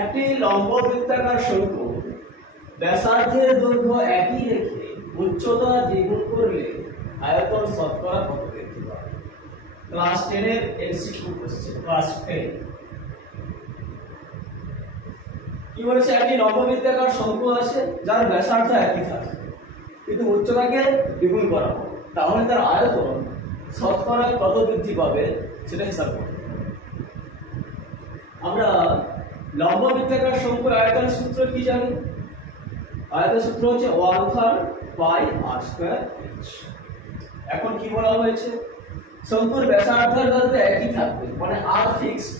একটি লম্ব বৃত্তাকার শঙ্কু ব্যাসার্ধের দৈর্ঘ্য একই রেখে উচ্চতা দ্বিগুণ করলে আয়তন শতকরা কত বৃদ্ধি পাবে? ক্লাস 10 এর এমসিকিউ কোশ্চেন, ক্লাস 10। কি বলেছে? একটি লম্ব বৃত্তাকার শঙ্কু আছে যার ব্যাসার্ধ একই থাকে কিন্তু উচ্চতাকে দ্বিগুণ করা হবে, তাহলে তার আয়তন শতকরা কত বৃদ্ধি পাবে সেটা হিসাব করতে হবে। আমরা লম্ব বৃত্তাকার শঙ্কুর আয়তন সূত্র কি জানি? আয়তন সূত্র হচ্ছে 1/3 পাই r স্কয়ার h। এখন কি বলা হয়েছে? শঙ্কুর ব্যাসার্ধ যাতে একই থাকবে মানে r ফিক্সড,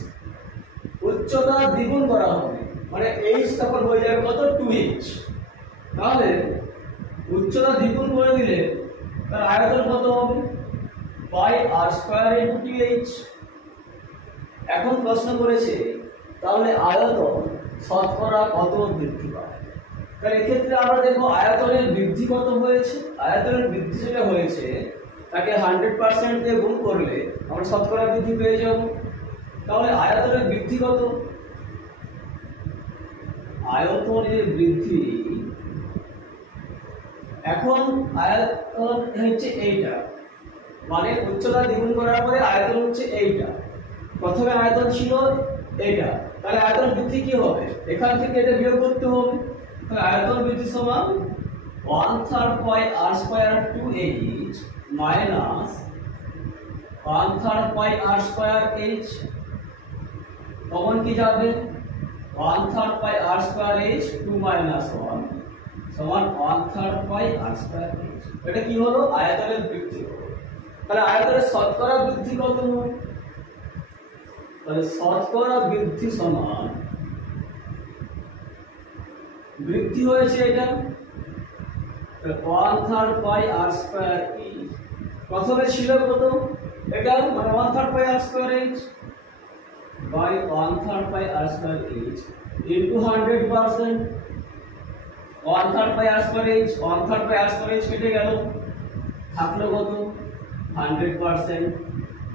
উচ্চতা দ্বিগুণ করা হবে মানে h তখন হয়ে যাবে কত? 2h। তাহলে উচ্চতা দ্বিগুণ করে দিলে তার আয়তন কত হবে? পাই r স্কয়ার ইনটু 2h। এখন প্রশ্ন করেছে তাহলে আয়তন শতকরা কত বৃদ্ধি পাবে? তাহলে এক্ষেত্রে আমরা দেখো আয়তনের বৃদ্ধি কত হয়েছে। আয়তনের বৃদ্ধি যেটা হয়েছে তাকে 100% দিয়ে গুণ করলে আমরা শতকরা বৃদ্ধি পেয়ে যাব। তাহলে আয়তনের বৃদ্ধি কত? আয়তনের বৃদ্ধি এখন আয়তন হচ্ছে এইটা, মানে উচ্চতা দ্বিগুণ করার পরে আয়তন হচ্ছে এইটা। প্রথমে আয়তন ছিল এইটা, তাহলে আয়তন বৃদ্ধি কি হবে? এখান থেকে এটা বিয়োগ করতে হবে। তাহলে আয়তন বৃদ্ধি সমান 1/3 pi r square 2h minus 1/3 pi r square h। Common কি যাবে? 1/3 pi r square h 2 minus 1 সমান 1/3 পাই r স্কয়ার h। এটা কি হলো? আয়তনের বৃদ্ধি হলো। তাহলে আয়তনের শতকরা বৃদ্ধি কত হবে? তাহলে শতকরা বৃদ্ধি সমান বৃদ্ধি হয়েছে এটা 1/3 পাই r স্কয়ার h। প্রথমে ছিল কত? এটা মানে 1/3 pi r square h by 1/3 pi r square h into 100%। 1/3 pi r square h 1/3 pi r square h কেটে গেল, থাকলো কত? 100%।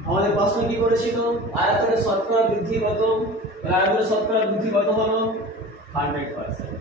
আমাদের প্রশ্ন কি করেছিল? আয়তনের শতকরা বৃদ্ধি কত? আয়তনের শতকরা বৃদ্ধি কত হলো? 100%।